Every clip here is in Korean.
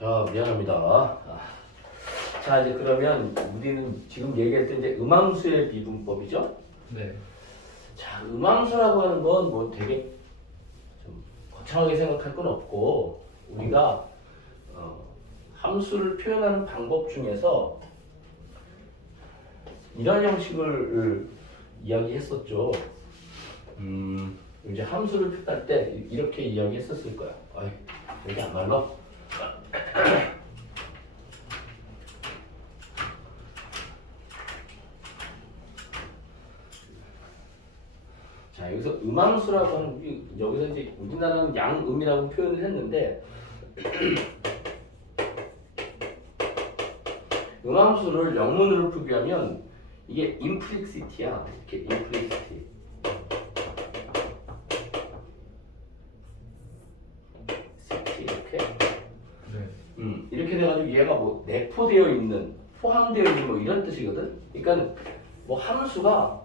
자, 미안합니다. 자, 이제 그러면 우리는 지금 얘기했던 이제 음함수의 미분법이죠? 네. 자, 음함수라고 하는 건 뭐 되게 좀 거창하게 생각할 건 없고, 우리가 함수를 표현하는 방법 중에서 이런 형식을 이야기했었죠. 이제 함수를 표현할 때 이렇게 이야기했었을 거야. 어이, 여기 안 말라? 자, 여기서 음함수라고 하는, 여기서 이제 우리나라는 양음이라고 표현을 했는데, 음함수를 영문으로 표기하면 이게 임플리시티야. 이렇게 임플리시티. 이렇게. 네. 이렇게 돼가지고 얘가 뭐 내포되어 있는, 포함되어 있는 뭐 이런 뜻이거든. 그러니까 뭐 함수가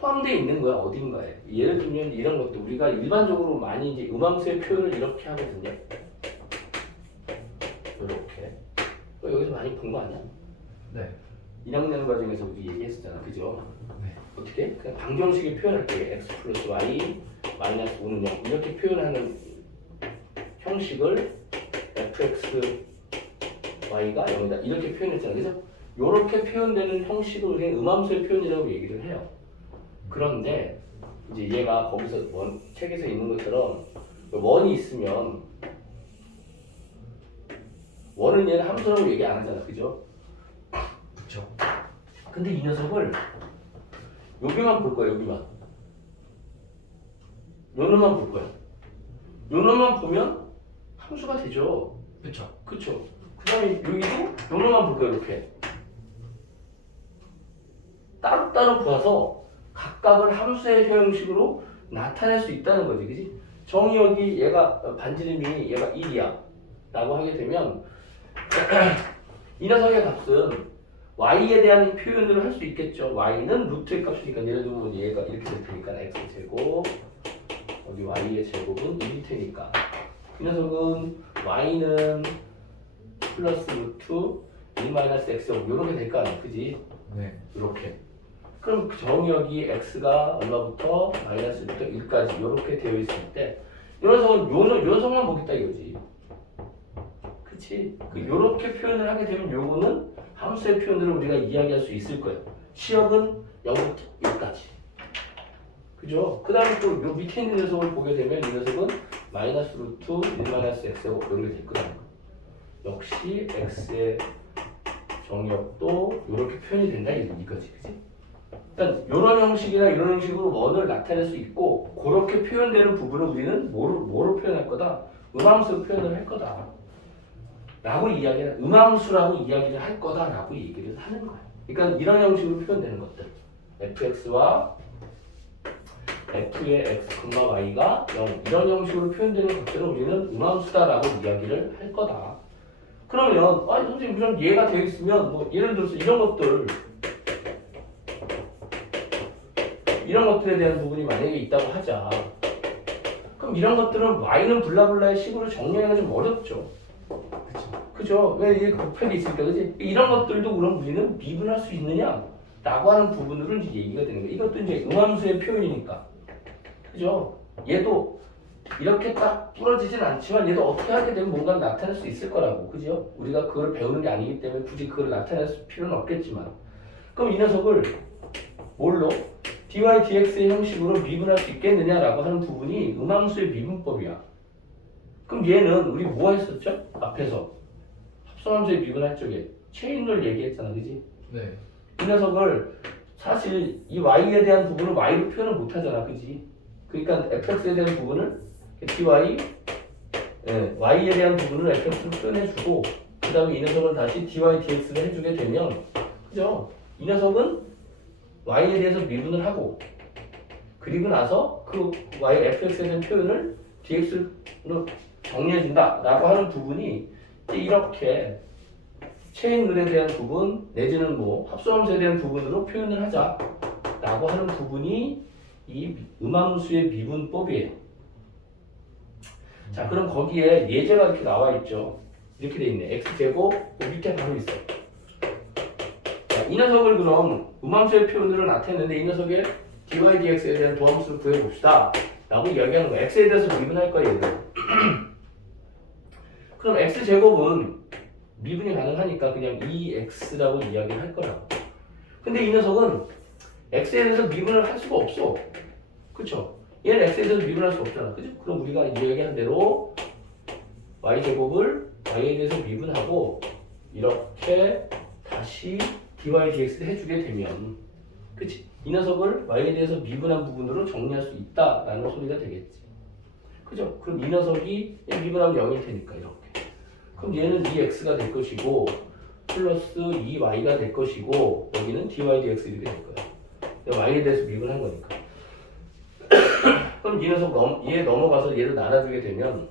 포함되어 있는 거야 어딘가에. 예를 들면 이런 것도 우리가 일반적으로 많이 이제 음함수의 표현을 이렇게 하거든요. 이렇게. 여기서 많이 본 거 아니야? 네. 1학년 과정에서 우리 얘기했었잖아, 그죠? 네. 어떻게? 그냥 방정식에 표현할게. x 플러스 y 마이너스 5는 0 이렇게 표현하는 형식을 fx y가 0이다 이렇게 표현했잖아, 그죠? 이렇게 표현되는 형식을 그냥 음함수의 표현이라고 얘기를 해요. 그런데 이제 얘가 거기서 책에서 있는 것처럼 원이 있으면 원은 얘는 함수라고 얘기 안 하잖아, 그죠? 그쵸. 근데 이 녀석을 여기만 볼 거야, 여기만. 요 놈만 볼 거야. 요 놈만 보면 함수가 되죠. 그쵸. 그쵸? 그 다음에 여기도 요 놈만 볼 거야, 이렇게. 따로따로 보아서 각각을 함수의 형식으로 나타낼 수 있다는 거지, 그지? 정의역이 얘가 반지름이 얘가 1이야 라고 하게 되면 이 녀석의 값은 y에 대한 표현을 할 수 있겠죠. y는 루트의 값이니까 예를 들면 얘가 이렇게 될 테니까 x제곱 여기 y의 제곱은 1일 테니까 이 녀석은 y는 플러스 루트 1 마이너스 x제곱 이렇게 될 거 아니야, 그지? 네. 이렇게. 그럼 그 정의역이 x가 얼마부터 마이너스부터 1까지 이렇게 되어 있을 때 이 녀석은 요 녀석만 보겠다 이거지. 그치? 요렇게 표현을 하게 되면 요거는 함수의 표현으로 우리가 이야기할 수 있을 거예요. 시역은 0부터 1까지. 그죠? 그 다음에 또 요 밑에 있는 녀석을 보게 되면 이 녀석은 마이너스 루트 1 마이너스 x고 이렇게 될 거예요. 역시 x의 정의역도 이렇게 표현이 된다 이거지, 그치? 일단 이런 형식이나 이런 형식으로 원을 나타낼 수 있고 그렇게 표현되는 부분을 우리는 뭐로 표현할 거다? 음함수로 표현을 할 거다 라고 이야기를 음함수라고 이야기를 할 거다라고 얘기를 하는 거야. 그러니까 이런 형식으로 표현되는 것들 fx와 f의 x, y가 0 이런 형식으로 표현되는 것들은 우리는 음함수다라고 이야기를 할 거다. 그러면 아니 선생님 그럼 얘가 되어 있으면 뭐 예를 들어서 이런 것들에 대한 부분이 만약에 있다고 하자. 그럼 이런 것들은 y는 블라블라의 식으로 정리하기가 좀 어렵죠. 그죠? 왜 이게 곱하기 있으니까, 그지? 이런 것들도 그럼 우리는 미분할 수 있느냐? 라고 하는 부분으로 이제 얘기가 되는 거예요. 이것도 이제 음함수의 표현이니까. 그죠? 얘도 이렇게 딱 부러지진 않지만 얘도 어떻게 하게 되면 뭔가를 나타낼 수 있을 거라고. 그죠? 우리가 그걸 배우는 게 아니기 때문에 굳이 그걸 나타낼 필요는 없겠지만. 그럼 이 녀석을 뭘로? dy dx의 형식으로 미분할 수 있겠느냐라고 하는 부분이 음함수의 미분법이야. 그럼 얘는 우리 뭐 했었죠? 앞에서 합성함수의 미분할 적에 체인을 얘기했잖아, 그지? 네. 이 녀석을 사실 이 y에 대한 부분을 y로 표현을 못 하잖아, 그지? 그러니까 fx에 대한 부분을 dy, y에 대한 부분을 fx로 표현해주고 그 다음에 이 녀석을 다시 dy dx를 해주게 되면, 그죠? 이 녀석은 y에 대해서 미분을 하고 그리고 나서 그 y fx에 대한 표현을 dx로 정리해준다 라고 하는 부분이 이렇게 체인룰에 대한 부분 내지는 뭐 합성함수에 대한 부분으로 표현을 하자 라고 하는 부분이 이 음함수의 미분법이에요. 자, 그럼 거기에 예제가 이렇게 나와 있죠. 이렇게 돼 있네. x제곱 밑에 바로 있어. 자, 이 녀석을 그럼 음함수의 표현으로 나타냈는데 이 녀석의 dy dx에 대한 도함수를 구해봅시다 라고 이야기하는 거야. x에 대해서 미분할 거야 얘들. 그럼 x제곱은 미분이 가능하니까 그냥 2x라고 이야기를 할 거라고. 근데 이 녀석은 x에 대해서 미분을 할 수가 없어. 그쵸? 얘는 x에 대해서 미분할 수 없잖아. 그죠? 그럼 우리가 이야기한 대로 y제곱을 y에 대해서 미분하고 이렇게 다시 dy dx를 해주게 되면 그치? 이 녀석을 y에 대해서 미분한 부분으로 정리할 수 있다라는 소리가 되겠지. 그죠? 그럼 이 녀석이 미분하면 0일 테니까 이렇게. 그럼 얘는 2x가 될 것이고 플러스 2y가 될 것이고 여기는 dy dx 이렇게 될 거야. y에 대해서 미분한 거니까. 그럼 이 녀석 얘 넘어가서 얘를 나눠주게 되면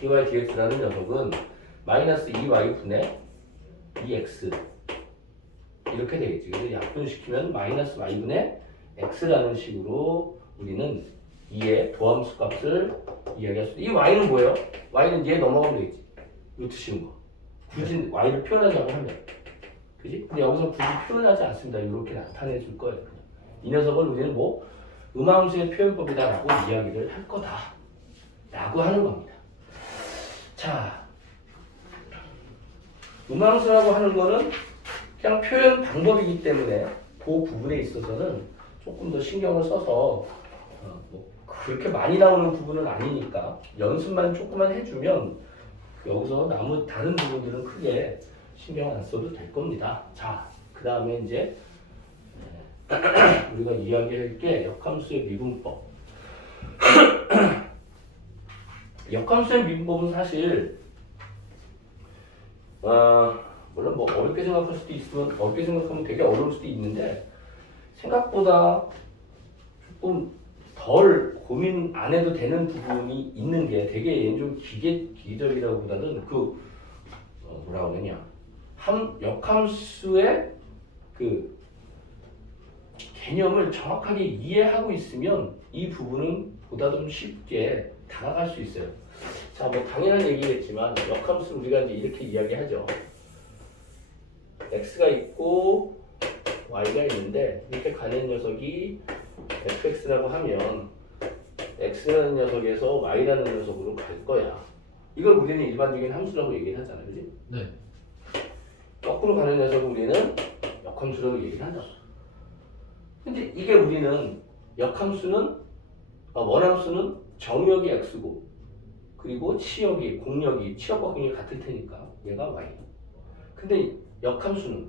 dy dx라는 녀석은 마이너스 2y 분의 2x 이렇게 되겠지. 그래서 약분시키면 마이너스 y분의 x라는 식으로 우리는 2의 도함수 값을 이야기할 수 있다. 이 y는 뭐예요? y는 얘 넘어가면 되겠지. 루트 씌운 거. 굳이 y를 표현하자고 하면. 그지? 근데 여기서 굳이 표현하지 않습니다. 이렇게 나타내 줄 거예요. 그냥. 이 녀석을 우리는 뭐 음함수의 표현법이다라고 이야기를 할 거다. 라고 하는 겁니다. 자, 음함수라고 하는 거는 그냥 표현 방법이기 때문에 그 부분에 있어서는 조금 더 신경을 써서 뭐 그렇게 많이 나오는 부분은 아니니까 연습만 조금만 해주면 여기서 다른 부분들은 크게 신경 안 써도 될 겁니다. 자, 그 다음에 이제 우리가 이야기할 게 역함수의 미분법. 역함수의 미분법은 사실 물론 뭐 어렵게 생각할 수도 있으면 어렵게 생각하면 되게 어려울 수도 있는데 생각보다 조금 덜 고민 안 해도 되는 부분이 있는 게 되게 얘는 좀 기계적이라기보다는 뭐라 그러냐 역함수의 그 개념을 정확하게 이해하고 있으면 이 부분은 보다 좀 쉽게 다가갈 수 있어요. 자, 뭐 당연한 얘기겠지만 역함수 우리가 이제 이렇게 이야기하죠. x가 있고 y가 있는데 이렇게 가는 녀석이 fx라고 하면 x라는 녀석에서 y라는 녀석으로 갈 거야. 이걸 우리는 일반적인 함수라고 얘기를 하잖아, 그지? 네. 거꾸로 가는 녀석을 우리는 역함수라고 얘기를 한다. 근데 이게 우리는 역함수는 원함수는 정역이 x고 그리고 공역이 치역과 공역이 같을 테니까 얘가 y. 근데 역함수는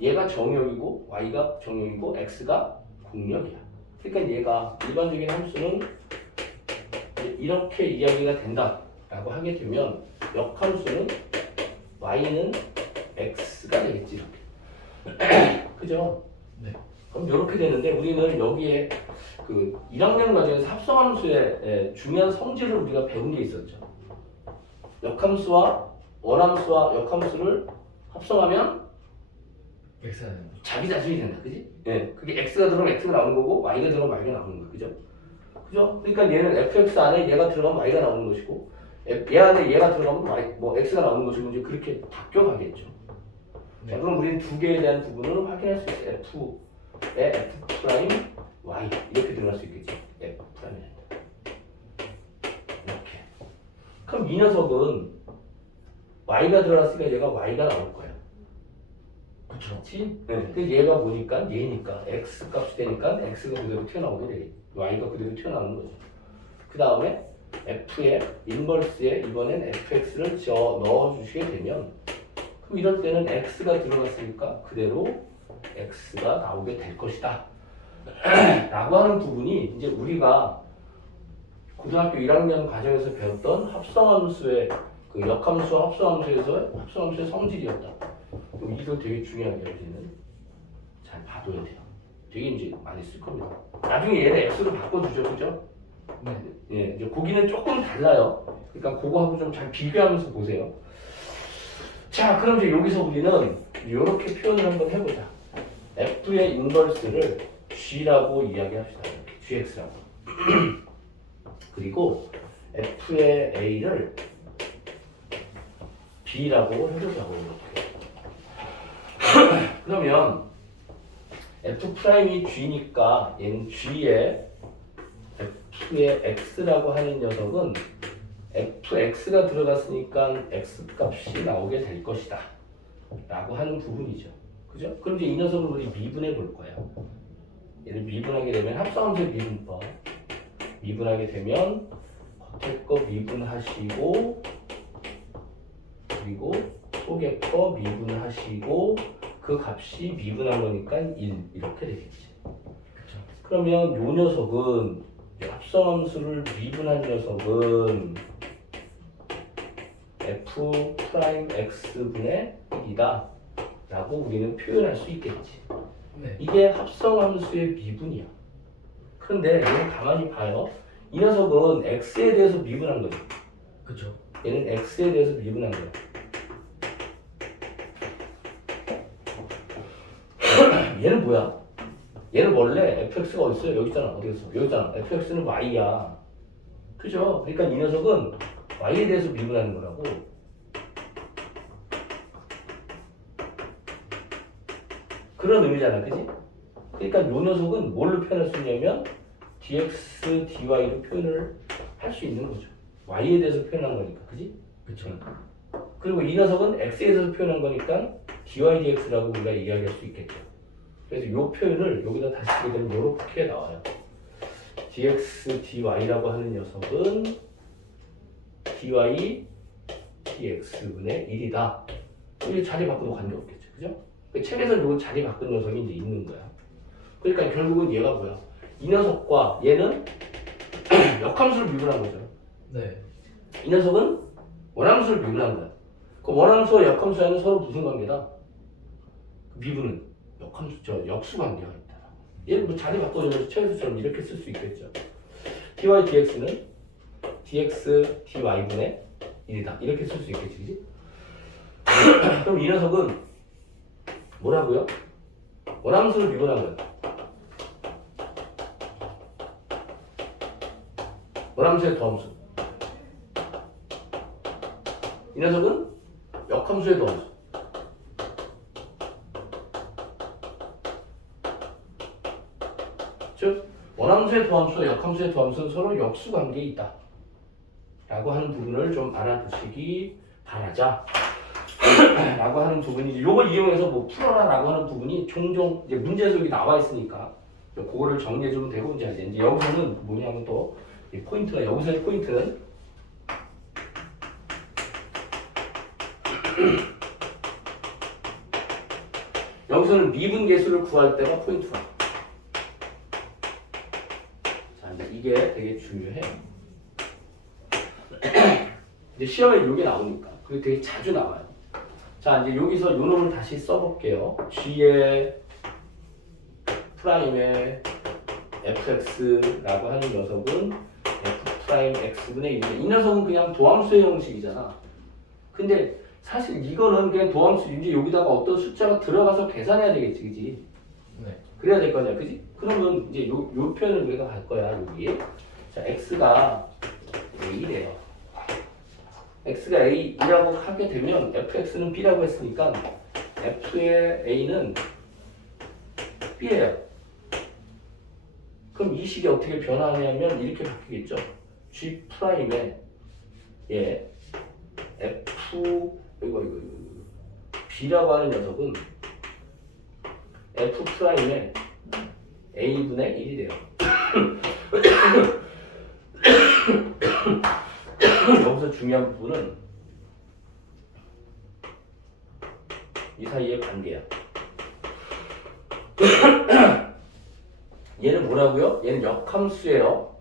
얘가 정역이고 y가 정역이고 x가 공역이야. 그러니까 얘가 일반적인 함수는 이렇게 이야기가 된다라고 하게 되면 역함수는 y는 x가 되겠지. 그죠? 네. 그럼 이렇게 되는데 우리는 여기에 그 1학년 과정에서 합성함수의 중요한 성질을 우리가 배운 게 있었죠. 역함수와 원함수와 역함수를 합성하면 x가 되는 거죠. 자기 자신이 된다, 그지? 예, 그게 x가 들어가면 x가 나오는 거고 y가 들어가면 y가 나오는 거야, 그죠? 그죠? 그러니까 얘는 fx 안에 얘가 들어가면 y가 나오는 것이고 얘 안에 얘가 들어가면 x가 나오는 것이고 이제 그렇게 바뀌어가겠죠. 네. 자, 그럼 우리는 두 개에 대한 부분을 확인할 수 있어요. f의 f 프라임 y 이렇게 들어갈 수 있겠지. f 프라임이 이렇게. 그럼 이 녀석은 y가 들어갔으니까 얘가 y가 나올 거야. 그렇죠. 그렇지? 네. 그 얘가 뭐니까 얘니까 x 값이 되니까 x가 그대로 튀어나오게 되겠지. y가 그대로 튀어나오는 거죠. 그 다음에 f의 인버스에 이번엔 fx를 넣어주시게 되면 그럼 이럴 때는 x가 들어갔으니까 그대로 x가 나오게 될 것이다 라고 하는 부분이 이제 우리가 고등학교 1학년 과정에서 배웠던 합성함수의 그 역함수와 합성함수의 성질이었다. 이거 되게 중요하게 우리는 잘 봐둬야 돼요. 되게 이제 많이 쓸 겁니다. 나중에 얘를 x로 바꿔주죠, 그죠? 네. 예, 이제 고기는 조금 달라요. 그러니까 그거하고 좀 잘 비교하면서 보세요. 자, 그럼 이제 여기서 우리는 이렇게 표현을 한번 해보자. f의 인버스를 g라고 이야기합시다. gx라고. 그리고 f의 a를 B라고 해보자고 이렇게. 그러면 F'이 G니까 얘는 G의 F의 X라고 하는 녀석은 fx가 들어갔으니까 x 값이 나오게 될 것이다 라고 하는 부분이죠. 그죠? 그럼 이제 이 녀석을 우리 미분해 볼 거야. 얘를 미분하게 되면 합성함수의 미분법 미분하게 되면 겉에 거 미분하시고 그리고 속에 거 미분하시고 그 값이 미분한 거니까 1 이렇게 되겠지. 그쵸. 그러면 요 녀석은 합성함수를 미분한 녀석은 f'x분의 1이다 라고 우리는 표현할 수 있겠지. 네. 이게 합성함수의 미분이야. 그런데 얘는 가만히 봐요. 이 녀석은 x에 대해서 미분한 거지. 그쵸. 얘는 x에 대해서 미분한 거야. 얘는 뭐야? 얘는 원래 fx가 어디 있어요? 여기 있잖아. 어디 있어? 여기 있잖아. fx는 y야. 그죠? 그러니까 이 녀석은 y에 대해서 미분하는 거라고. 그런 의미잖아. 그지? 그러니까 이 녀석은 뭘로 표현할 수 있냐면 dx, dy로 표현을 할 수 있는 거죠. y에 대해서 표현한 거니까. 그지? 그쵸. 그리고 이 녀석은 x에 대해서 표현한 거니까 dy, dx라고 우리가 이야기할 수 있겠죠. 그래서 이 표현을 여기다 다시 쓰게 되면 이렇게 나와요. dx, dy라고 하는 녀석은 dy, dx분의 1이다. 이게 자리 바꿔도 관계없겠죠. 그죠? 책에서는 이거 자리 바꾼 녀석이 이제 있는 거야. 그러니까 결국은 얘가 뭐야? 이 녀석과 얘는 역함수를 미분한 거죠. 네. 이 녀석은 원함수를 미분한 거야. 그 원함수와 역함수와는 서로 무슨 관계다? 미분은 역함수, 역수 관계가 있다. 얘는 뭐 자리 바꿔주면서 책에서처럼 이렇게 쓸 수 있겠죠. dy, dx는 dx, dy분의 1이다. 이렇게 쓸 수 있겠지, 그지? 그럼 이 녀석은 뭐라고요? 원함수를 미분한 거야. 원함수의 더함수. 이 녀석은 역함수의 더함수. 즉 원함수의 더함수와 역함수의 더함수는 서로 역수 관계에 있다 라고 하는 부분을 좀 알아두시기 바라자 라고 하는 부분이 요걸 이용해서 뭐 풀어라 라고 하는 부분이 종종 이제 문제에서 여기 나와 있으니까 그거를 정리해 주면 되고 이제 여기서는 뭐냐면 또 이 포인트가 여기서의 포인트는 여기서는 미분 계수를 구할 때가 포인트다. 자, 이제 이게 되게 중요해. 이제 시험에 이게 나오니까 그게 되게 자주 나와요. 자, 이제 여기서 요 놈을 다시 써볼게요. G의 프라임의 fx라고 하는 녀석은 f'x분의 1. 이 녀석은 그냥 도함수의 형식이잖아. 근데 사실 이거는 그냥 도함수, 이제 여기다가 어떤 숫자가 들어가서 계산해야 되겠지, 그지? 네. 그래야 될 거 아니야, 그지? 그러면 이제 요 표현을 우리가 갈 거야, 여기. 자, x가 a래요. x가 a라고 하게 되면 fx는 b라고 했으니까 f의 a는 b예요. 그럼 이 식이 어떻게 변하냐면 이렇게 바뀌겠죠. g 프라임에 f 이거 b라고 하는 녀석은 f 프라임에 a분의 1이 돼요. 여기서 중요한 부분은 이 사이의 관계야. 얘는 뭐라고요? 얘는 역함수예요.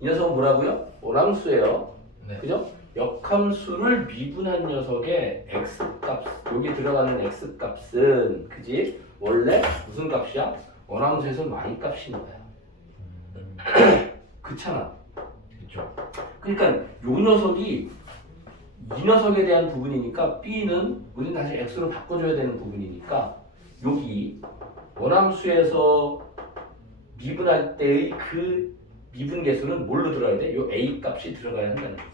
이 녀석은 뭐라고요? 원함수예요. 네. 그죠? 역함수를 미분한 녀석의 x값, 여기 들어가는 x값은 그지? 원래 무슨 값이야? 원함수에서 y값인 거야. 그렇잖아. 그쵸. 그러니까 요 녀석이 이 녀석에 대한 부분이니까 b는 우리는 다시 x로 바꿔줘야 되는 부분이니까 여기 원함수에서 미분할 때의 그 미분 계수는 뭘로 들어가야 돼? 요 a 값이 들어가야 한다는 거지.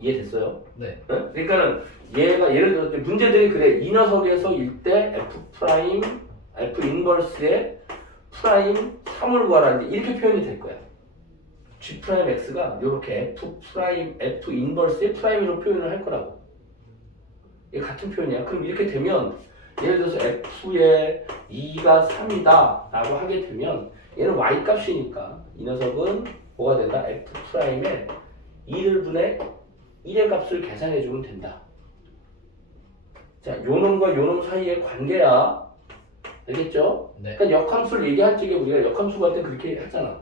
이해됐어요? 네. 응? 그러니까는 얘가 예를 들어 문제들이 그래. 이 녀석에서 일대 f 프라임 f 인버스의 프라임 3을 구하라는데 이렇게 표현이 될 거야. g 프라임 x가 이렇게 f 프라임 f 인버스의 프라임으로 표현을 할 거라고. 이게 같은 표현이야. 그럼 이렇게 되면 예를 들어서 f의 2가 3이다 라고 하게 되면 얘는 y 값이니까 이 녀석은 뭐가 된다? f 프라임에 2를 분해 1의 값을 계산해 주면 된다. 자, 요놈과 요놈 사이의 관계야. 알겠죠? 네. 그러니까 역함수를 얘기할 적에 우리가 역함수 구할 때 그렇게 하잖아.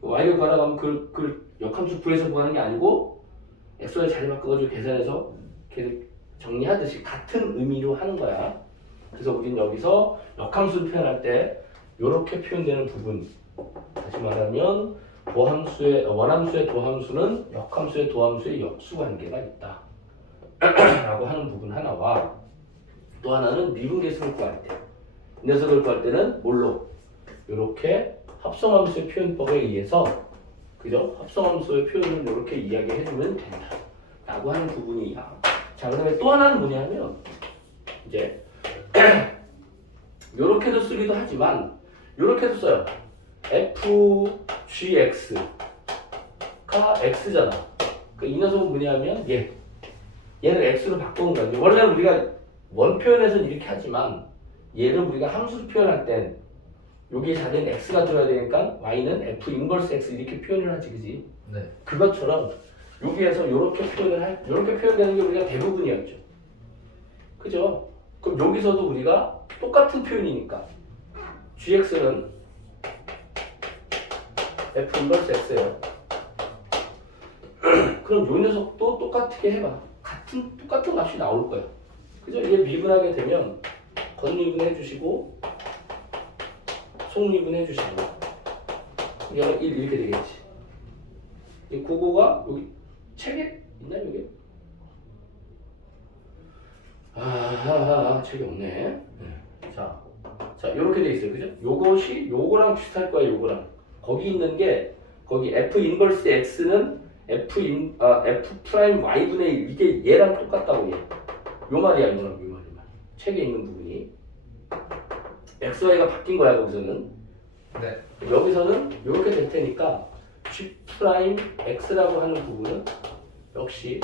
y를 구하라고 하면 그 역함수 구해서 구하는 게 아니고 x와 자리 바꿔가지고 계산해서 이렇게 정리하듯이 같은 의미로 하는 거야. 그래서 우리는 여기서 역함수를 표현할 때 이렇게 표현되는 부분, 다시 말하면 원함수의 도함수는 역함수의 도함수의 역수 관계가 있다 라고 하는 부분 하나와, 또 하나는 미분계수를 구할 때, 이 녀석을 구할 때는 뭘로? 이렇게 합성함수의 표현법에 의해서, 그죠? 합성함수의 표현을 이렇게 이야기해주면 된다 라고 하는 부분이야. 자, 그다음에 또 하나는 뭐냐면 이제 요렇게도 쓰기도 하지만 요렇게도 써요. fgx가 x잖아. 이 녀석은 뭐냐면 얘를 x로 바꾸는 거야. 원래 우리가 원표현에서는 이렇게 하지만 얘를 우리가 함수로 표현할 땐 여기 자리엔 x가 들어야 되니까 y는 f 인버스 x 이렇게 표현을 하지, 그지? 네. 그것처럼 여기에서 요렇게 표현되는 게 우리가 대부분이었죠. 그죠? 그럼 여기서도 우리가 똑같은 표현이니까 gx는 f 인버스 x예요. 그럼 요 녀석도 똑같게 해봐. 똑같은 값이 나올 거야. 그죠? 이게 미분하게 되면 건미분 해주시고 속미분 해주시고 얘가 1 이렇게 되겠지. 이 그거가 여기 책에 있나 여기? 책이 없네. 자, 이렇게 돼 있어요, 그죠? 요것이 요거랑 비슷할 거야, 요거랑. 거기 있는 게 거기 f 인버스 x는 f 프라임 y분의 1 이게 얘랑 똑같다고 얘. 요 말이야, 요 말. 책에 있는 부분이 x, y가 바뀐 거야 거기서는. 네. 여기서는 이렇게 될 테니까 g 프라임 x라고 하는 부분은 역시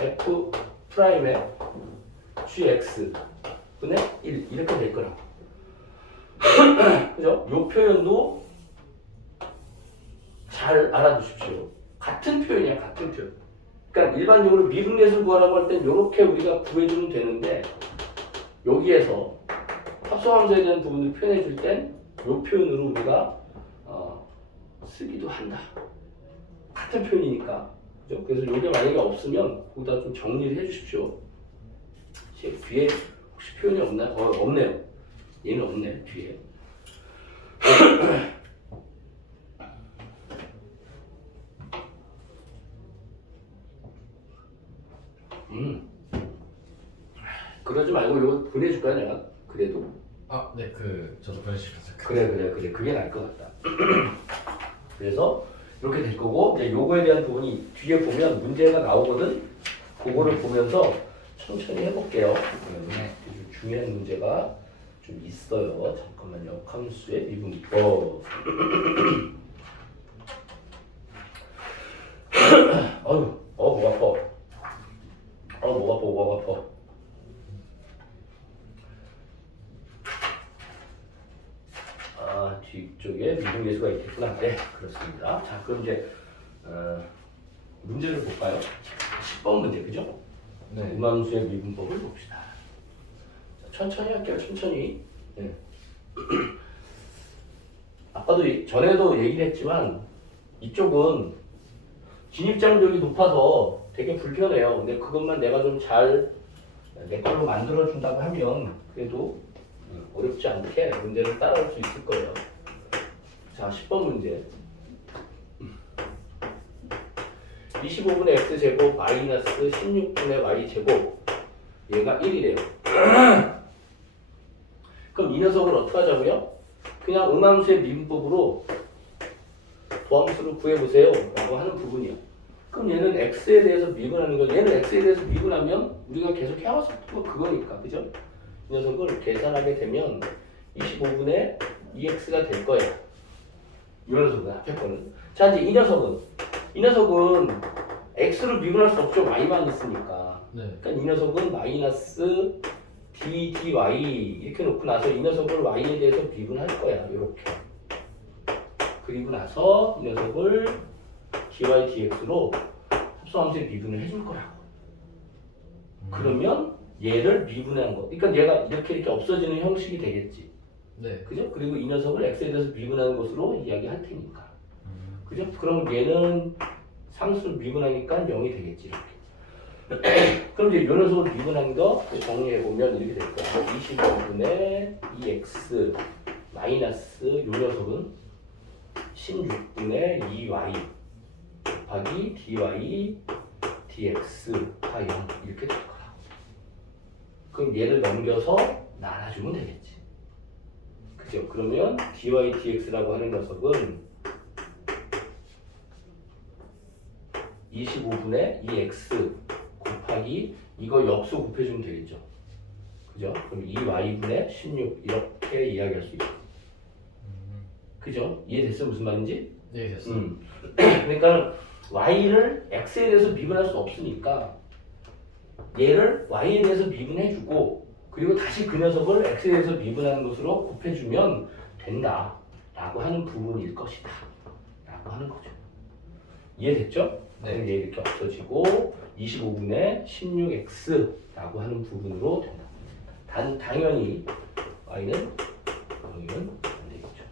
f 프라임의 gx 분의 1 이렇게 될 거라고. 그죠? 이 표현도 잘 알아두십시오. 같은 표현이야, 같은 표현. 그러니까 일반적으로 미분계수 구하라고 할 땐 이렇게 우리가 구해주면 되는데 여기에서 합성함수에 대한 부분을 표현해 줄 땐 이 표현으로 우리가 쓰기도 한다. 같은 표현이니까. 그죠? 그래서 이게 만약에 없으면 거기다 좀 정리를 해 주십시오. 뒤에 혹시 표현이 없나요? 없네요. 얘는 없네, 뒤에. 그러지 말고 이거 보내줄까요, 내가? 그래도. 아, 네. 저도 보내주셨어요. 그래. 그게 나을 것 같다. 그래서 이렇게 될 거고, 이제 요거에 대한 부분이 뒤에 보면 문제가 나오거든. 그거를 보면서 천천히 해볼게요. 네. 중요한 문제가 좀 있어요. 잠깐만요. 함수의 미분법. 목 아파. 목 아파. 뒤쪽에 미분계수가 있겠구나. 네, 그렇습니다. 자, 그럼 이제 문제를 볼까요? 10번 문제, 그죠? 네. 음함수의 미분법을 봅시다. 자, 천천히 할게요. 천천히. 네. 아까도 전에도 얘기를 했지만 이쪽은 진입장벽이 높아서 되게 불편해요. 근데 그것만 내가 좀 잘 내 걸로 만들어준다고 하면 그래도 어렵지 않게 문제를 따라올 수 있을 거예요. 자, 10번 문제. 25분의 x제곱 마이너스 16분의 y제곱 얘가 1이래요. 그럼 이 녀석을 어떻게 하자고요? 그냥 음함수의 미분법으로 도함수를 구해보세요 라고 하는 부분이요. 그럼 얘는 x에 대해서 미분하는 거, 얘는 x에 대해서 미분하면 우리가 계속 해왔었던 거 그거니까, 그죠? 이 녀석을 계산하게 되면 25분의 2x가 될 거야. 이 녀석은 앞에 거는. 자, 이제 이 녀석은 x로 미분할 수 없죠. y만 있으니까. 네. 그러니까 이 녀석은 마이너스 d, dy 이렇게 놓고 나서 이 녀석을 y에 대해서 미분할 거야. 이렇게. 그리고 나서 이 녀석을 dy, dx로 합성함수에 미분을 해줄 거라고. 그러면 얘를 미분한 거. 그러니까 얘가 이렇게 없어지는 형식이 되겠지. 네. 그죠? 그리고 이 녀석을 x에 대해서 미분하는 것으로 이야기할 테니까. 그죠? 그러면 얘는 상수를 미분하니까 0이 되겠지. 이렇게. 그럼 이제 이 녀석을 미분한 거 정리해보면 이렇게 될 거야. 25분의 2x 마이너스 이 녀석은 16분의 2y 곱하기 dy dx가 0 이렇게 될 거야. 그럼 얘를 넘겨서 나눠주면 되겠지. 그죠? 그러면 dy dx라고 하는 녀석은 25분의 2x 곱하기 이거 역수 곱해주면 되겠죠. 그죠? 그럼 2y분의 16 이렇게 이야기할 수 있고. 그죠? 이해됐어? 무슨 말인지? 네, 됐어요. 그러니까 y를 x에 대해서 미분할 수 없으니까 얘를 y에 대해서 미분해주고 그리고 다시 그 녀석을 x에 대해서 미분하는 것으로 곱해주면 된다 라고 하는 부분일 것이다 라고 하는 거죠. 이해됐죠? 네. 얘 이렇게 없어지고 25분의 16x 라고 하는 부분으로 된다. 당연히 y는 안 되겠죠.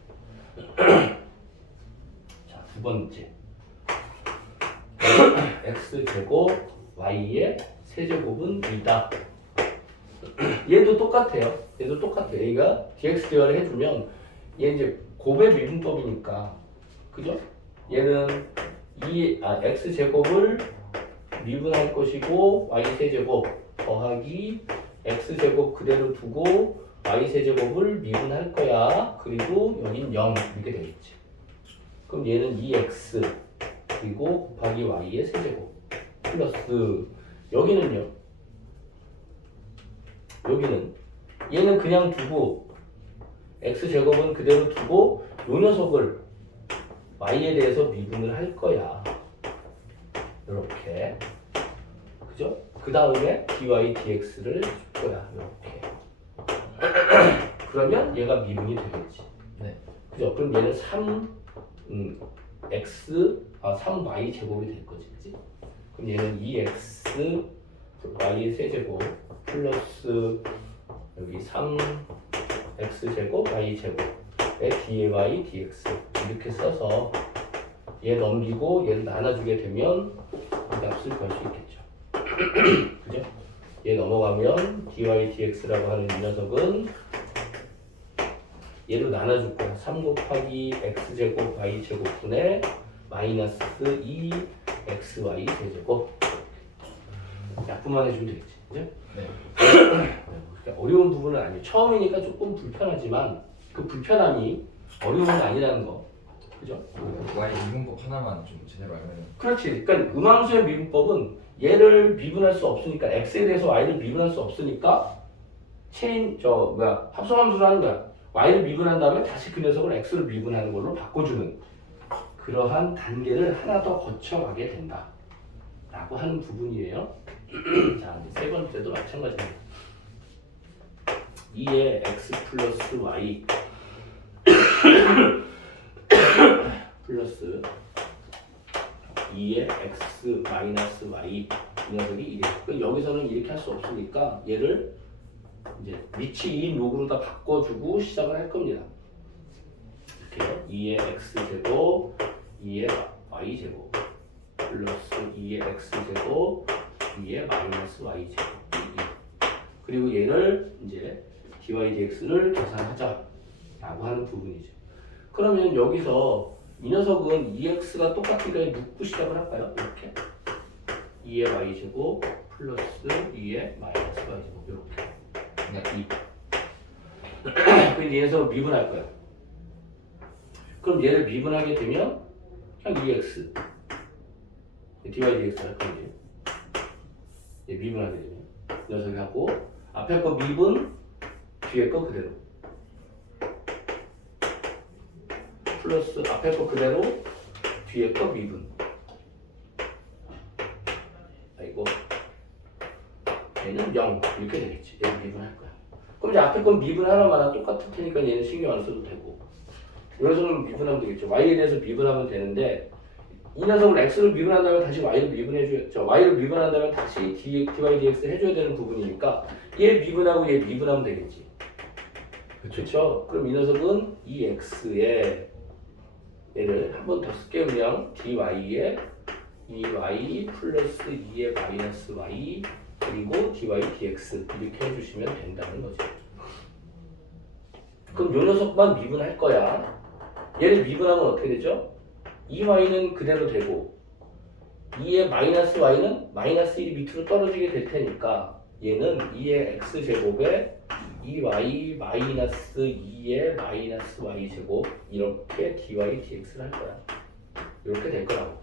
자, 두 번째 x제곱 y의 세제곱은 2다. 얘도 똑같아요. 얘도 똑같아요. 얘가 dx 대화를 해주면 얘 이제 곱의 미분법이니까 그죠? 얘는 x제곱을 미분할 것이고 y세제곱 더하기 x제곱 그대로 두고 y세제곱을 미분할 거야. 그리고 여긴 0 이렇게 되겠지. 그럼 얘는 2x 그리고 곱하기 y의 세제곱 플러스 여기는요. 여기는 얘는 그냥 두고 x제곱은 그대로 두고 요 녀석을 y에 대해서 미분을 할 거야. 이렇게 그죠? 그 다음에 dy dx를 줄 거야. 이렇게 그러면 얘가 미분이 되겠지. 네. 그죠? 그럼 얘는 3y 제곱이 될 거지, 그지? 그럼 얘는 2x y 세제곱 플러스 여기 3x 제곱 y 제곱에 dy dx 이렇게 써서 얘 넘기고 얘를 나눠주게 되면 이 값을 구할 수 있겠죠. 그죠? 얘 넘어가면 dy dx라고 하는 이 녀석은 얘로 나눠줄 거야. 3 곱하기 x제곱 y제곱분의 마이너스 2xy 세제곱. 약분만 해주면 되겠지. 그죠? 네. 그러니까 어려운 부분은 아니에요. 처음이니까 조금 불편하지만 그 불편함이 어려움은 아니라는 거. 그죠? y 미분법 하나만 좀 제대로 알면. 그렇지. 그러니까 음함수의 미분법은 얘를 미분할 수 없으니까 x에 대해서 y를 미분할 수 없으니까 합성함수를 하는 거야. y를 미분한 다음에 다시 그 녀석을 x로 미분하는 걸로 바꿔주는 그러한 단계를 하나 더 거쳐가게 된다 라고 하는 부분이에요. 자, 이제 세 번째도 마찬가지입니다. 2의 x 플러스 y 플러스 2의 x 마이너스 y 이 녀석이 1이에요. 여기서는 이렇게 할 수 없으니까 얘를 이제 위치 2인 로그로 다 바꿔주고 시작을 할 겁니다. 이렇게요. 2의 x제곱 2의 y제곱 플러스 2의 x제곱 2의 마이너스 y제곱 그리고 얘를 이제 dy dx를 계산하자 라고 하는 부분이죠. 그러면 여기서 이 녀석은 2x가 똑같으니까 묶고 시작을 할까요? 이렇게 2의 y제곱 플러스 2의 마이너스 y제곱 이렇게 그냥 2 그럼 얘에서 미분할 거야. 그럼 얘를 미분하게 되면 그냥 2x dy dx 할 건지 미분하게 되면 이 녀석이 하고 앞에 거 미분 뒤에 거 그대로 플러스 앞에 거 그대로 뒤에 거 미분. 아이고 얘는 0 이렇게 되겠지. 얘는 미분할 거야. 그럼 이제 앞에 건 미분 하나마다 똑같을 테니까 얘는 신경 안 써도 되고 이 녀석은 미분하면 되겠죠. y에 대해서 미분하면 되는데 이 녀석을 x를 미분한다면 다시 y를 미분해줘야죠. y를 미분한다면 다시 dy dx 해줘야 되는 부분이니까 얘 미분하고 얘 미분하면 되겠지. 그렇죠? 그럼 이 녀석은 이 x에 얘를 한 번 더 쓸게요. 그냥 dy에 2y 플러스 2의 마이너스 y 그리고 dy dx 이렇게 해주시면 된다는 거죠. 그럼 요 녀석만 미분할 거야. 얘를 미분하면 어떻게 되죠? 2y는 그대로 되고 2의 마이너스 y는 마이너스 1이 밑으로 떨어지게 될 테니까 얘는 2의 x제곱에 2y 마이너스 2의 마이너스 y제곱 이렇게 dy dx를 할 거야. 이렇게 될 거라고.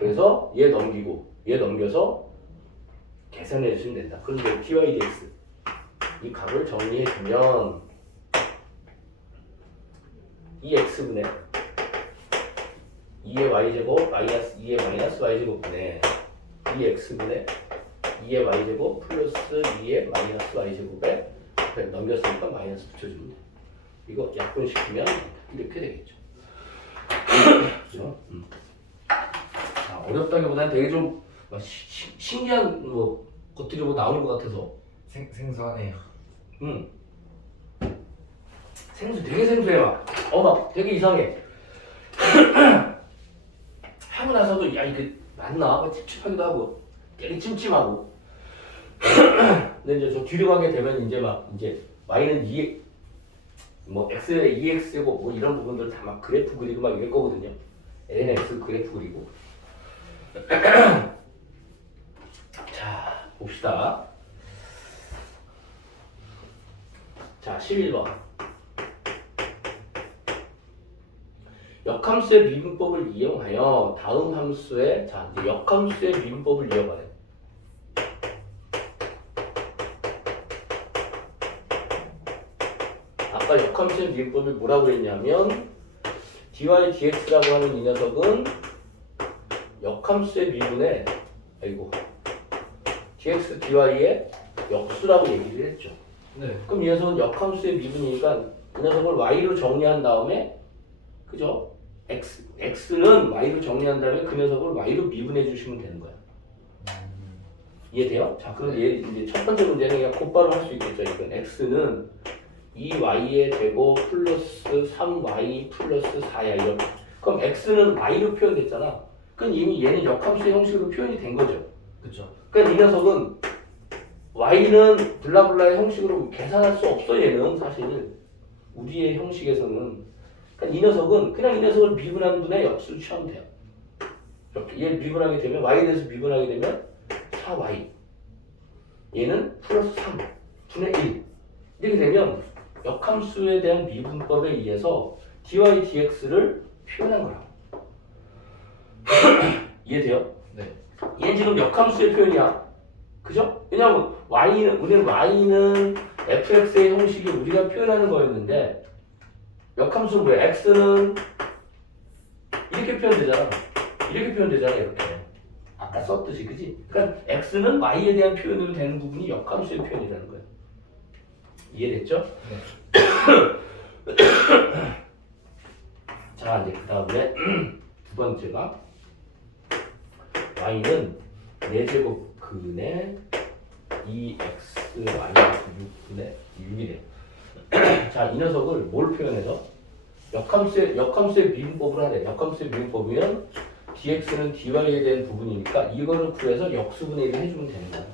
그래서 얘 넘기고 얘 넘겨서 계산해 주시면 된다. 그럼 이제 dy dx 이 값을 정리해 주면 이 x분의 2의 y제곱 마이너스 2의 마이너스 y제곱분의 2x분의 2의 y제곱 플러스 2의 마이너스 y제곱에 앞에 넘겼으니까 마이너스 붙여주면 돼. 이거 약분시키면 이렇게 되겠죠. 그죠? 자, 어렵다기보다는 되게 좀 신기한 것들이 나오는 것 같아서 생소하네요. 되게 생소해 막. 막 되게 이상해. 하고 나서도 야 이게 맞나? 막 찝찝하기도 하고 되게 찜찜하고. 근데 이제 저 뒤로 가게 되면 이제 y는 2 x에 2x고 이런 부분들 다 막 그래프 그리고 막 이럴 거거든요. lnx 그래프 그리고. 자 봅시다. 자 11번. 역함수의 미분법을 이용하여 다음 함수의 이제 역함수의 미분법을 이용하래. 아까 역함수의 미분법이 뭐라고 그랬냐면 dy dx라고 하는 이 녀석은 역함수의 미분에 dx dy의 역수라고 얘기를 했죠. 네. 그럼 이 녀석은 역함수의 미분이니까 이 녀석을 y로 정리한 다음에 그죠? x는 y로 정리한 다음에 그 녀석을 y로 미분해 주시면 되는 거야. 이해돼요? 자, 그럼 얘 이제 첫 번째 문제는 그냥 곧바로 할 수 있겠죠. 이건 x는 2y의 제곱 플러스 3y 플러스 4야 이렇게. 그럼 x는 y로 표현됐잖아. 그럼 이미 얘는 역함수의 형식으로 표현이 된 거죠. 그렇죠. 그러니까 이 녀석은 y는 블라블라의 형식으로 계산할 수 없어. 얘는 사실 우리의 형식에서는. 그러니까 이 녀석은 그냥 이 녀석을 미분하는 분의 역수를 취하면 돼요. 이렇게 얘 미분하게 되면 y에 대해서 미분하게 되면 4y 얘는 플러스 3 분의 1 이렇게 되면 역함수에 대한 미분법에 의해서 dy dx를 표현한 거라고. 이해돼요? 네. 얘는 지금 역함수의 표현이야. 그죠? 왜냐하면 우리는 y는 fx의 형식이 우리가 표현하는 거였는데 역함수는 뭐야? x는 이렇게 표현되잖아. 이렇게. 아까 썼듯이, 그지? 그러니까 x는 y에 대한 표현으로 되는 부분이 역함수의 표현이라는 거야. 이해됐죠? 네. 자, 이제 그 다음에 두 번째가 y는 4제곱 근의 2x 마이너스 6분의 6이래. 자, 이 녀석을 뭘 표현해서? 역함수의 미분법을 하래. 역함수의 미분법이면 dx는 dy에 대한 부분이니까 이거를 구해서 역수분의 1을 해주면 되는 거야.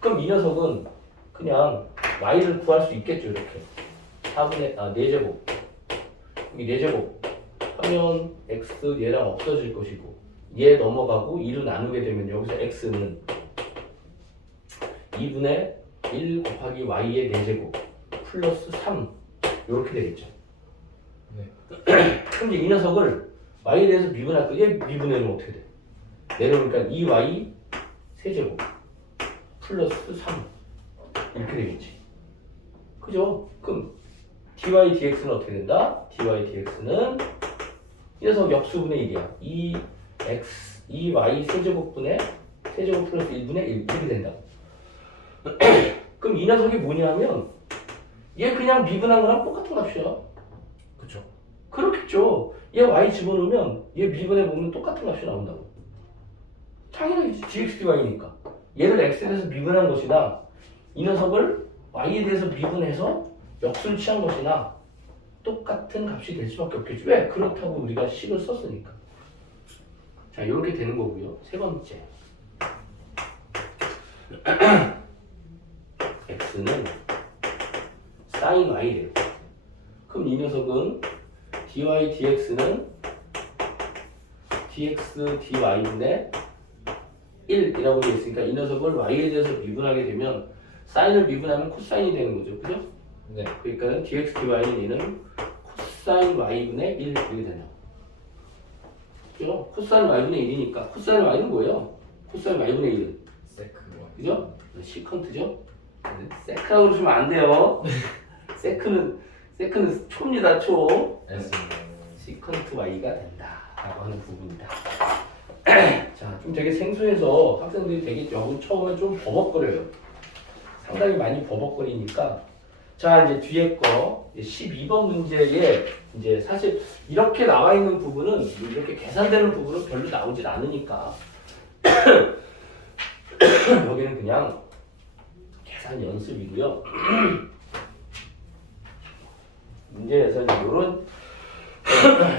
그럼 이 녀석은 그냥 y를 구할 수 있겠죠. 이렇게 4제곱 여기 4제곱 하면 x 얘랑 없어질 것이고 얘 넘어가고 2로 나누게 되면 여기서 x는 2분의 1 곱하기 y의 4제곱 플러스 3 이렇게 되겠죠. 네. 그럼 이제 이 녀석을 y에 대해서 미분할 때 얘 미분하면 어떻게 돼? 내려오니까 2y 세제곱 플러스 3 이렇게 되겠지. 그죠? 그럼 dy dx는 어떻게 된다? dy dx는 이 녀석 역수분의 1이야. 2y 세제곱분의 세제곱 플러스 1분의 1 이렇게 된다고. 그럼 이 녀석이 뭐냐면 얘 그냥 미분한 거랑 똑같은 값이야. 그쵸. 그렇겠죠. 얘 y 집어넣으면 얘 미분해 보면 똑같은 값이 나온다고. 당연히 dx dy니까. 얘를 x에 대해서 미분한 것이나 이 녀석을 y에 대해서 미분해서 역수를 취한 것이나 똑같은 값이 될 수밖에 없겠죠. 왜? 그렇다고 우리가 식을 썼으니까. 자, 이렇게 되는 거고요. 세 번째. x는 sin y래요. 그럼 이 녀석은 dy dx는 dx dy분의 1이라고 되어 있으니까 이 녀석을 y에 대해서 미분하게 되면 사인을 미분하면 코사인이 되는 거죠. 그죠? 네. 그러니까 dx dy는 얘는 코사인 y분의 1 이렇게 된다. 그죠? 코사인 y분의 1이니까 코사인 y는 뭐예요? 코사인 y분의 1은 세크 뭐. 그죠? 시컨트죠? 세크라고 그러시면 안 돼요. 세크는 초입니다, 초. S. 시컨트 y가 된다라고 하는 부분이다. 자, 좀 되게 생소해서 학생들이 되게 여기 처음에 좀 버벅거려요. 상당히 많이 버벅거리니까. 자, 이제 뒤에 거 12번 문제에 이제 사실 이렇게 나와 있는 부분은 이렇게 계산되는 부분은 별로 나오질 않으니까 여기는 그냥 계산 연습이고요. 문제에서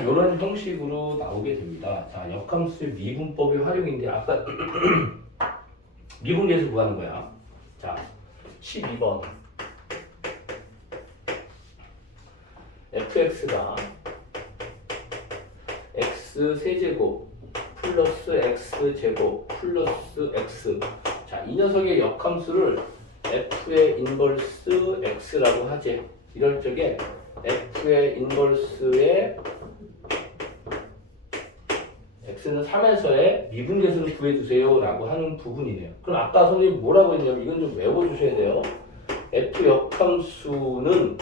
이런 형식으로 나오게 됩니다. 자, 역함수의 미분법의 활용인데 아까 미분계에서 뭐 하는 거야? 자, 12번 fx가 x 세제곱 플러스 x 제곱 플러스 x. 자, 이 녀석의 역함수를 f의 인버스 x라고 하지. 이럴 적에 f의 인버스의 x는 3에서의 미분계수를 구해주세요 라고 하는 부분이네요. 그럼 아까 선생님이 뭐라고 했냐면 이건 좀 외워주셔야 돼요. f 역함수는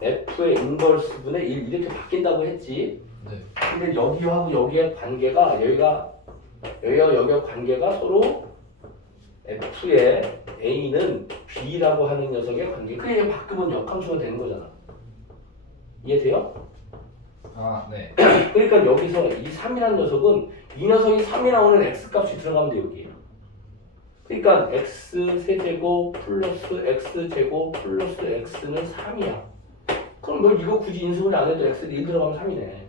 f의 인버스분의 1 이렇게 바뀐다고 했지. 네. 근데 여기하고 여기의 관계가 여기가 관계가 서로 f의 a는 b라고 하는 녀석의 관계. 그게 바꾸면 역함수가 되는 거잖아. 이해돼요? 아, 네. 그러니까 여기서 이 3이라는 녀석은 이 녀석이 3이 나오는 x값이 들어가면 돼 여기. 그러니까 x 세제곱 플러스 x 제곱 플러스 x는 3이야. 그럼 뭐 이거 굳이 인수분해 안 해도 x에 1 들어가면 3이네.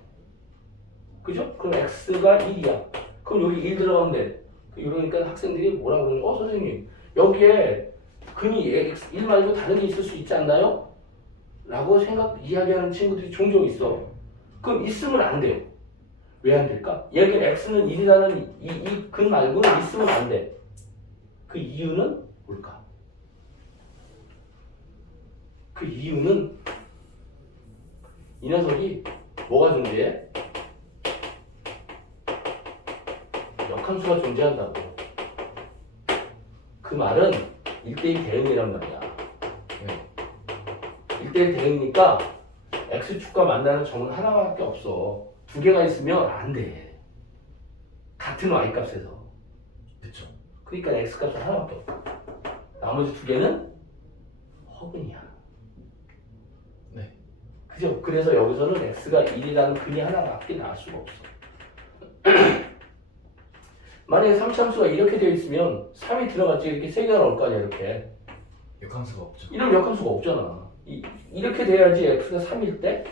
그죠? 그럼 x가 1이야. 그럼 여기 1 들어가면 돼. 이러니까 학생들이 뭐라고 그러냐? 선생님 여기에 근이 1 말고 다른 게 있을 수 있지 않나요? 라고 이야기하는 친구들이 종종 있어. 그럼 있으면 안 돼요. 왜 안 될까? 여기 x는 1이라는 이 근 말고는 있으면 안 돼. 그 이유는 뭘까? 그 이유는 이 녀석이 뭐가 존재해? 역함수가 존재한다고. 그 말은 1대1 대응이란 말이야. 네. 1대1 대응이니까 x축과 만나는 점은 하나밖에 없어. 두 개가 있으면 안 돼. 같은 y값에서. 그쵸. 그러니까 x값은 하나밖에 없고 나머지 두 개는 허근이야. 네. 그죠? 그래서 여기서는 x가 1이라는 근이 하나밖에 나올 수가 없어. 만약에 3참수가 이렇게 되어 있으면 3이 들어갔지. 이렇게 3개가 나올 거 아니야 이렇게. 역함수가 없죠. 이런 역함수가 없잖아. 이렇게 돼야지 x가 3일 때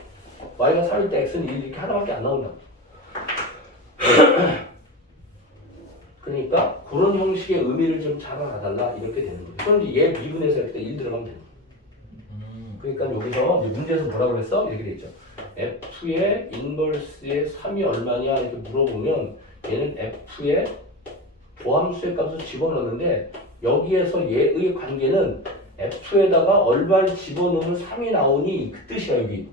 y가 3일 때 x는 1 이렇게 하나밖에 안 나온다. 그러니까 그런 형식의 의미를 좀 잡아달라 이렇게 되는 거예요. 그럼 이제 얘 미분해서 이렇게 1 들어가면 되는 거예요. 그러니까 여기서 이제 문제에서 뭐라고 그랬어? 이렇게 돼 있죠. f의 인버스의 3이 얼마냐 이렇게 물어보면 얘는 f의 보함수의 값을 집어넣는데 여기에서 얘의 관계는 f에다가 얼마를 집어넣으면 3이 나오니 그 뜻이야 여기.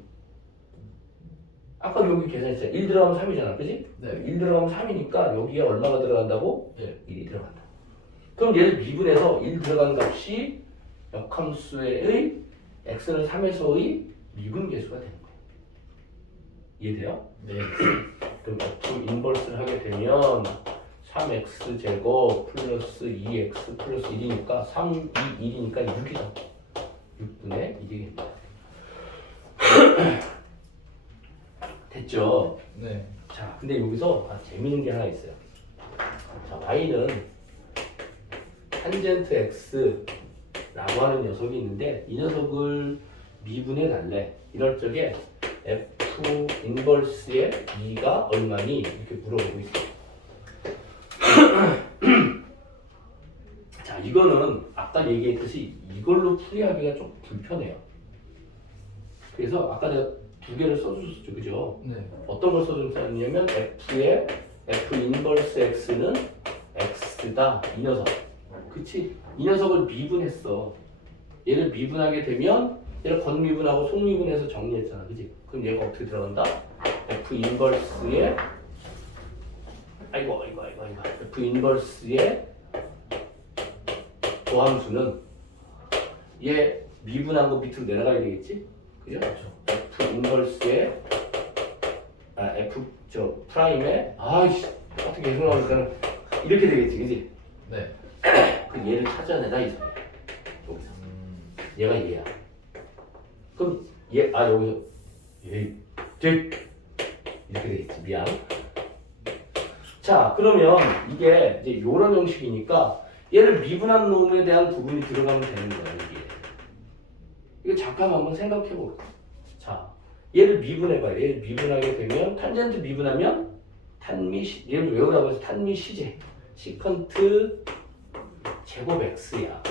아까 여기 계산했잖아. 1 들어가면 3이잖아. 그지? 네. 1 들어가면 3이니까 여기에 얼마가 들어간다고? 1. 1이 들어간다. 그럼 얘를 미분해서 1 들어간 값이 역함수의 x는 3에서의 미분계수가 되는 거야. 이해돼요? 네. 그럼 F 인버스를 하게 되면 3x 제곱 플러스 2x 플러스 1이니까 3, 2, 1이니까 6이다. 6분의 1이 됩니다. 됐죠? 네. 자, 근데 여기서 재밌는 게 하나 있어요. 자, y는 탄젠트 x라고 하는 녀석이 있는데 이 녀석을 미분해 달래. 이럴 적에 f 인버스의 2가 얼마니? 이렇게 물어보고 있어요. 자, 이거는 아까 얘기했듯이 이걸로 풀이하기가 좀 불편해요. 그래서 아까 내가 두 개를 써줬었죠, 그죠? 네. 어떤 걸 써줬냐면 f의 f 인버스 x는 x다 이 녀석, 그치? 이 녀석을 미분했어. 얘를 미분하게 되면 얘를 건미분하고 속미분해서 정리했잖아, 그치? 그럼 얘가 어떻게 들어간다? f 인버스의 아이고 f 인버스의 도함수는 얘 미분한 거 밑으로 내려가야 되겠지? 그죠? f 인버스의 f 저 프라임의 아이씨 어떻게 계속 나오니까 이렇게 되겠지, 그지? 네. 그 얘를 찾아내라 이 소리야. 여기서 얘가 얘야. 그럼 얘 여기서 얘 이렇게 되겠지. 미안. 자, 그러면 이게 이제 요런 형식이니까 얘를 미분한 놈에 대한 부분이 들어가면 되는 거야, 이게. 이거 잠깐 한번 생각해 볼까. 자, 얘를 미분해봐요. 얘를 미분하게 되면 탄젠트 미분하면 얘를 외우라고 해서 탄미 시제 시컨트 제곱 x야.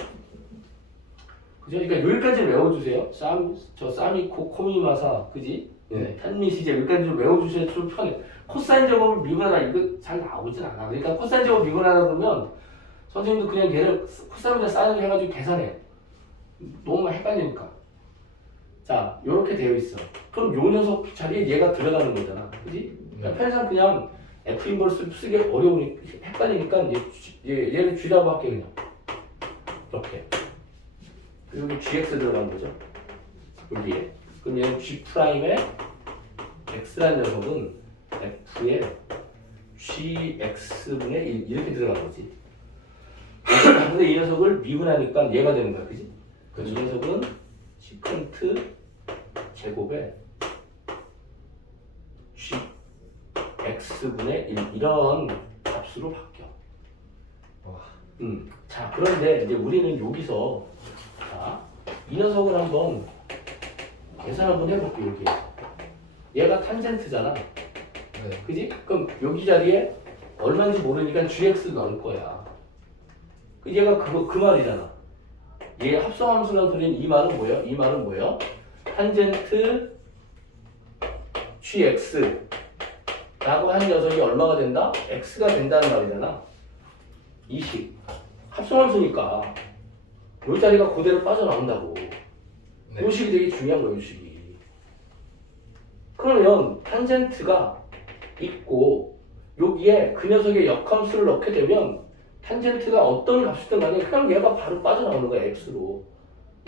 그죠? 그러니까 여기까지 외워주세요. 쌈이코 코미마사, 그지? 네. 탄미 시제 여기까지 좀 외워주셔야 좀 편해. 코사인 제곱을 미분하라 이거 잘 나오진 않아. 그러니까 코사인 제곱 미분하라 그러면 선생님도 그냥 걔를 코사인이나 사인을 해가지고 계산해. 너무 헷갈리니까. 자, 요렇게 되어 있어. 그럼 요 녀석 자리에 얘가 들어가는 거잖아. 그지? 그러니까 편의상 그냥 F 인버스 쓰기 어려우니까 헷갈리니까 얘를 G라고 할게 그냥. 이렇게. 그리고 여기 GX 들어가는 거죠. 여기에. 그럼 얘는 G 프라임의 X라는 녀석은 F의 GX분의 1 이렇게 들어가는 거지. 근데 이 녀석을 미분하니까 얘가 되는 거야. 그지? 그럼 이 녀석은 시컨트 제곱에 x분의 1 이런 값으로 바뀌어. 와. 자, 그런데 이제 우리는 여기서 자, 이 녀석을 한번 계산 한번 해볼게요. 여기 얘가 탄젠트잖아. 네. 그지? 그럼 여기 자리에 얼마인지 모르니까 gx 넣을 거야. 얘가 그 말이잖아. 얘 합성함수라는 소리는 이 말은 뭐예요? 이 말은 뭐예요? 탄젠트 gx 라고 한 녀석이 얼마가 된다? x가 된다는 말이잖아. 이 식. 합성함수니까 이 자리가 그대로 빠져나온다고. 네. 이 식이 되게 중요한 거예요, 이 식이. 그러면 탄젠트가 있고 여기에 그 녀석의 역함수를 넣게 되면 탄젠트가 어떤 값이든 간에 그냥 얘가 바로 빠져나오는 거야, x로.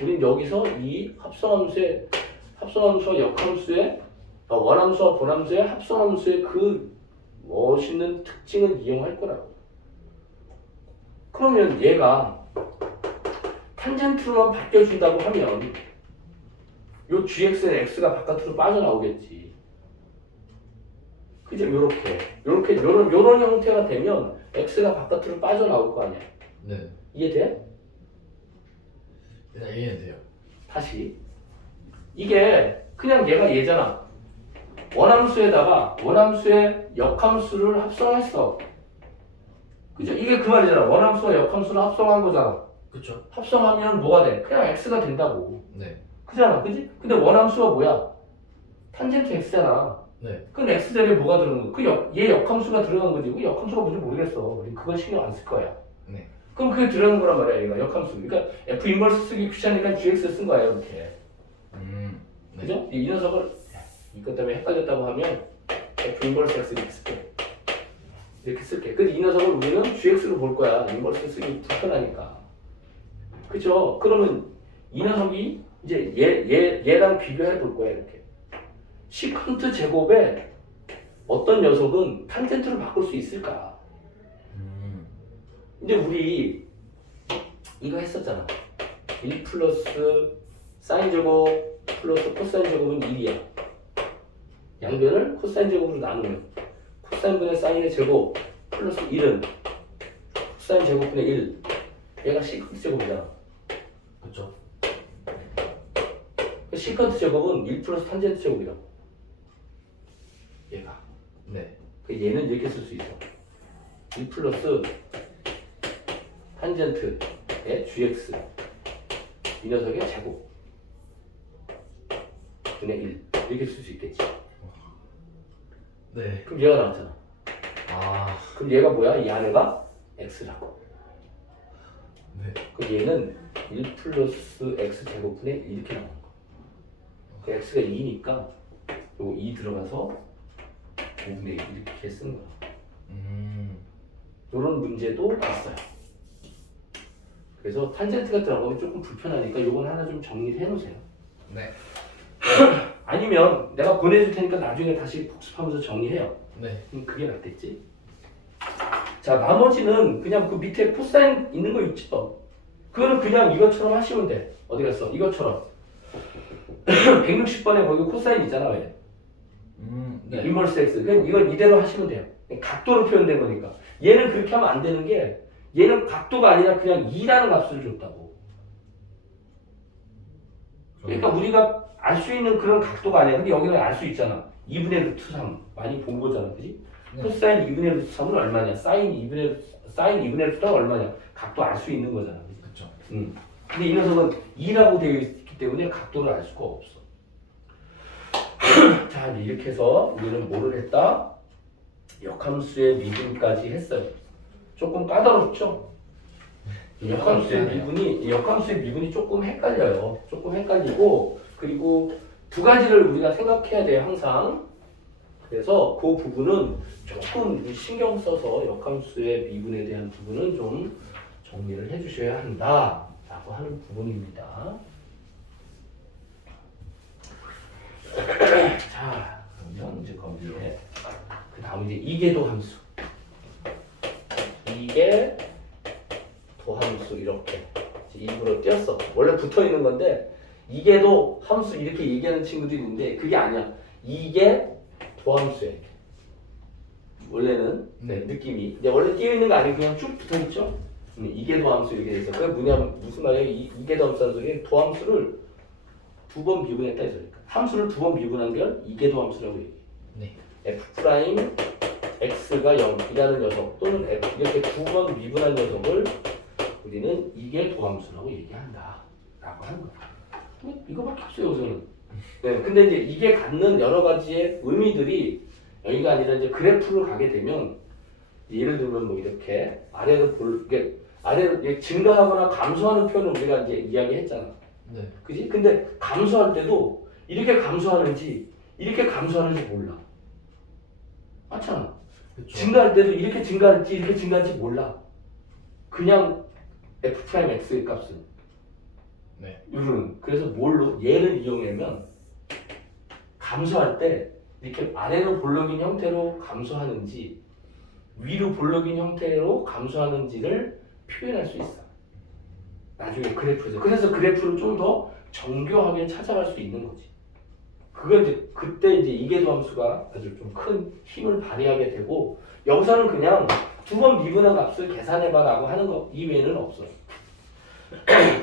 우린 여기서 이 합성함수와 역함수의 원함수와 본함수의 합성함수의 그 멋있는 특징을 이용할 거라고. 그러면 얘가 탄젠트로만 바뀌어준다고 하면 요 gx의 x가 바깥으로 빠져나오겠지. 그죠? 요런 형태가 되면 x가 바깥으로 빠져나올 거 아니야. 네. 이해돼? 그냥 이해돼요. 다시. 이게 그냥 얘가 얘잖아. 원함수에다가 원함수의 역함수를 합성했어. 그죠? 이게 그 말이잖아. 원함수와 역함수를 합성한 거잖아. 그쵸? 합성하면 뭐가 돼? 그냥 x가 된다고. 네. 그잖아. 그지? 근데 원함수가 뭐야? 탄젠트 x잖아. 네. 그럼 x 자리에 뭐가 들어간 거야? 얘 역함수가 들어간 거지. 그 역함수가 뭔지 모르겠어. 그건 신경 안 쓸 거야. 네. 그럼 그게 들어간 거란 말이야. 얘가 역함수. 그러니까 f 인버스 쓰기 귀찮으니까 gx 쓴 거야. 이렇게. 네. 그죠? 이 녀석을 이것 때문에 헷갈렸다고 하면 F 인버스 X 이렇게 쓸게. 이렇게 쓸게. 근데 이 녀석을 우리는 GX로 볼 거야. 인버스 쓰기 불편하니까. 그죠? 그러면 이 녀석이 이제 얘랑 비교해 볼 거야. 이렇게. 시컨트 제곱에 어떤 녀석은 탄젠트로 바꿀 수 있을까? 근데 우리 이거 했었잖아. 1 플러스 사인 제곱 플러스 코사인 제곱은 1이야. 양변을 코사인 제곱으로 나누면 코사인분의 사인의 제곱 플러스 1은 코사인 제곱분의 1. 얘가 시컨트 제곱이잖아. 그쵸. 시컨트 제곱은 1 플러스 탄젠트 제곱이라고. 얘가. 네. 얘는 이렇게 쓸 수 있어. 1 플러스 탄젠트의 gx 이 녀석의 제곱 분의 1 이렇게 쓸 수 있겠지. 네. 그럼 얘가 나왔잖아. 아. 그럼 얘가 뭐야? 이 안에가 x라고. 네. 그럼 얘는 1 플러스 x 제곱분의 1 이렇게 나오는 거야. 그 x가 2니까 요거 2 들어가서 5분의 1 이렇게 쓰는 거야. 요런 문제도 있어요. 그래서 탄젠트가 들어가면 조금 불편하니까 요건 하나 좀 정리를 해놓으세요. 네. 아니면 내가 보내줄 테니까 나중에 다시 복습하면서 정리해요. 네. 그게 낫겠지. 자, 나머지는 그냥 그 밑에 코사인 있는 거 있죠. 그거는 그냥 이것처럼 하시면 돼. 어디 갔어? 이것처럼 160번에 거기 코사인 있잖아. 왜? 네. 인버스 x. 그냥 이걸 이대로 하시면 돼요. 각도로 표현된 거니까. 얘는 그렇게 하면 안 되는 게 얘는 각도가 아니라 그냥 2라는 값을 줬다고. 그러니까 우리가 알 수 있는 그런 각도가 아니야. 근데 여기는 알 수 있잖아. 2분의 루트 3 많이 본 거잖아. 그지? 네. 코사인 2분의 루트 3은 얼마냐? 사인 2분의 루트 3은 얼마냐? 각도 알 수 있는 거잖아. 그지? 그쵸. 근데 이 녀석은 2라고 되어 있기 때문에 각도를 알 수가 없어. 자, 이렇게 해서 우리는 뭐를 했다? 역함수의 미분까지 했어요. 조금 까다롭죠? 역함수의 미분이 조금 헷갈려요. 조금 헷갈리고, 그리고 두 가지를 우리가 생각해야 돼요, 항상. 그래서 그 부분은 조금 신경 써서 역함수의 미분에 대한 부분은 좀 정리를 해주셔야 한다라고 하는 부분입니다. 자, 그러면 이제 거기에 그 다음 이제 이계도 함수. 이게 도함수 이렇게 일부러 띄었어. 원래 붙어 있는 건데 이게도 함수 이렇게 얘기하는 친구들이 있는데 그게 아니야. 이게 도함수야. 원래는 네. 느낌이 이제 원래 띄어 있는 거 아니고 그냥 쭉 붙어 있죠. 이게 도함수 이렇게 돼 있어. 그게 무슨 말이야? 이게 도함수라는 소리는 도함수를 두 번 미분했다 이 소리니까. 함수를 두 번 미분한 걸 이게 도함수라고 얘기해. 네. f 프라임 x가 0이라는 녀석 또는 이렇게 두 번 미분한 녀석을 우리는 이게 도함수라고 얘기한다 라고 하는 거야. 이거밖에 없어요 우선은. 네, 근데 이제 이게 갖는 여러 가지의 의미들이 여기가 아니라 이제 그래프로 가게 되면 예를 들면 뭐 이렇게 아래로 증가하거나 감소하는 표현을 우리가 이제 이야기했잖아. 네. 그지? 근데 감소할 때도 이렇게 감소하는지 이렇게 감소하는지 몰라. 맞잖아. 그쵸. 증가할 때도 이렇게 증가할지 이렇게 증가할지 몰라. 그냥 f 프라임 x의 값은 네. 이런. 그래서 뭘로 얘를 이용하면 감소할 때 이렇게 아래로 볼록인 형태로 감소하는지 위로 볼록인 형태로 감소하는지를 표현할 수 있어. 나중에 그래프에서. 그래서 그래프를 좀 더 정교하게 찾아갈 수 있는 거지. 그건 이제 그때 이제 이계도 함수가 아주 좀 큰 힘을 발휘하게 되고 여기서는 그냥 두 번 미분한 값을 계산해봐라고 하는 거 이외에는 없어요.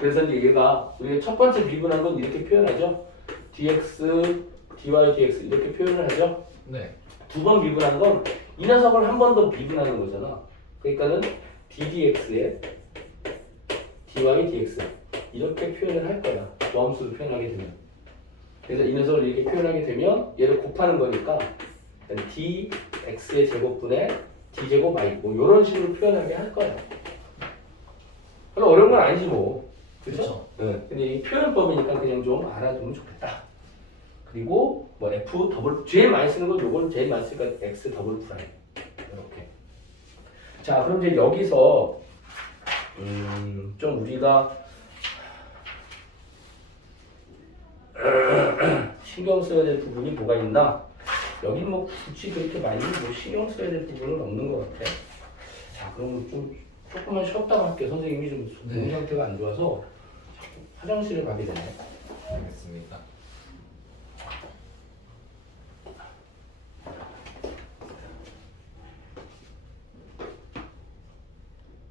그래서 이제 얘가 우리가 첫 번째 미분한 건 이렇게 표현하죠. dx, dy, dx 이렇게 표현을 하죠. 네. 두 번 미분한 건 이 녀석을 한 번 더 미분하는 거잖아. 그러니까는 ddx에 dy, dx 이렇게 표현을 할 거야. 도함수를 표현하게 되면. 그래서 이 녀석을 이렇게 표현하게 되면 얘를 곱하는 거니까 dx의 제곱분의 d제곱 y 뭐 이런 식으로 표현하게 할 거야. 별로 어려운 건 아니지 뭐. 그렇죠? 네. 근데 이 표현법이니까 그냥 좀 알아두면 좋겠다. 그리고 뭐 F 더블 제일 많이 쓰는 건 요거는 제일 많이 쓰니까 X 더블 프라임 이렇게. 자 그럼 이제 여기서 좀 우리가 신경 써야 될 부분이 뭐가 있나? 여기 뭐 굳이 그렇게 많이 뭐 신경 써야 될 부분은 없는 것 같아. 자 그럼 좀 조금만 쉬었다가 할게요. 선생님이 좀 몸 상태가 안 좋아서 화장실을 가게 되네. 알겠습니다.